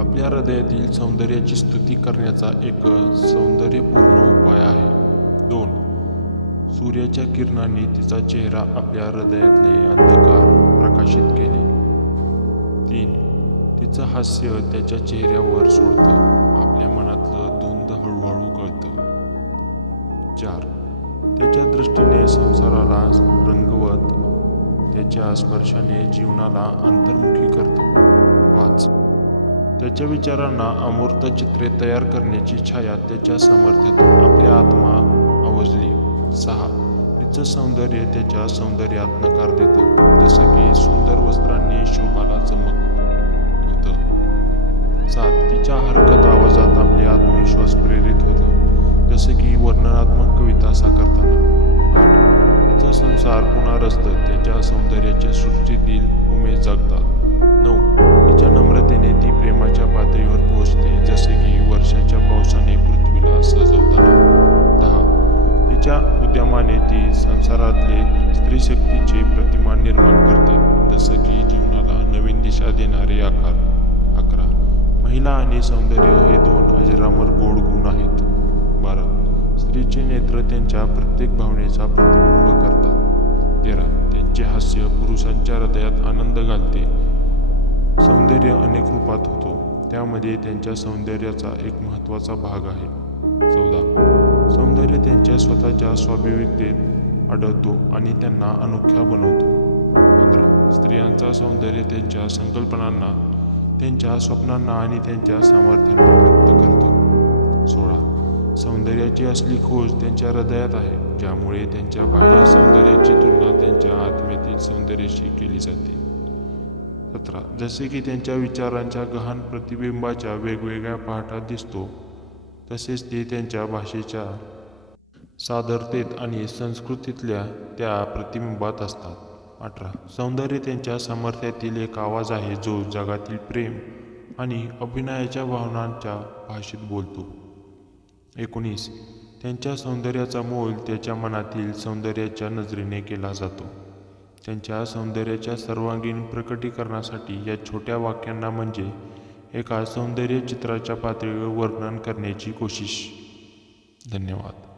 आपल्या हृदयातील सौंदर्याची स्तुती करण्याचा एक सौंदर्यपूर्ण उपाय आहे. दोन सूर्याच्या किरणांनी तिचा चेहरा आपल्या हृदयातले अंधकार प्रकाशित केले. तीन तिचं हास्य त्याच्या चेहऱ्यावर सोडतं आपल्या मनातलं द्वंद हळूहळू कळतं चार त्याच्या दृष्टीने संसाराला रंगवत त्याच्या स्पर्शाने जीवनाला अंतर्मुखी करतो. त्याच्या विचारांना अमूर्त चित्रे तयार करण्याची छाया त्याच्या सामर्थ्यातून आपल्या आत्मा आवाजली सहा. तिचं सौंदर्य त्याच्या सौंदर्यात नकार देतो. जसं की सुंदर वस्त्रांनी शोभाला चमक होतं. सात. तिच्या हरकत आवाजात आपले आत्मविश्वास प्रेरित होतं. जसं की वर्णनात्मक कविता साकारताना. आठ. तिचा संसार पुन्हा रचतं त्याच्या सौंदर्याच्या सृष्टीतील उमेद जगतात. नऊ. संसारातले स्त्रीशक्तीचे प्रतिमान निर्माण करते. जसं की जीवनाला नवीन दिशा देणारे आकार अकरा. महिला आणि सौंदर्य हे दोन अजरामर गोड गुण आहेत. बारा. स्त्रीचे नेत्र त्यांच्या प्रत्येक भावनेचा प्रतिबिंब करतात. तेरा. त्यांचे हास्य पुरुषांच्या हृदयात आनंद घालते. सौंदर्य अनेक रूपात होतो. त्यामध्ये त्यांच्या सौंदर्याचा एक महत्त्वाचा भाग आहे. चौदा. सौंदर्य त्यांच्या स्वतःच्या स्वाभाविकतेत आढळतो आणि त्यांना अनोख्या बनवतो. पंधरा स्त्रियांचा सौंदर्य त्यांच्या संकल्पनांना त्यांच्या स्वप्नांना आणि त्यांच्या सामर्थ्यांना व्यक्त करतो. सोळा सौंदर्याची असली खोज त्यांच्या हृदयात आहे ज्यामुळे त्यांच्या बाह्य सौंदर्याची तुलना त्यांच्या आत्म्यातील सौंदर्याशी केली जाते. सतरा जसे की त्यांच्या विचारांच्या गहन प्रतिबिंबाच्या वेगवेगळ्या पाठात दिसतो तसेच ते त्यांच्या भाषेच्या सादरतेत आणि संस्कृतीतल्या त्या प्रतिबिंबात असतात. अठरा. सौंदर्य त्यांच्या सामर्थ्यातील एक आवाज आहे जो जगातील प्रेम आणि अभिनयाच्या भावनांच्या भाषेत बोलतो. एकोणीस. त्यांच्या सौंदर्याचा मोल त्याच्या मनातील सौंदर्याच्या नजरेने केला जातो. त्यांच्या सौंदर्याच्या सर्वांगीण प्रकटीकरणासाठी या छोट्या वाक्यांना म्हणजे एका सौंदर्य चित्राच्या पातळीवर वर्णन करण्याची कोशिश. धन्यवाद.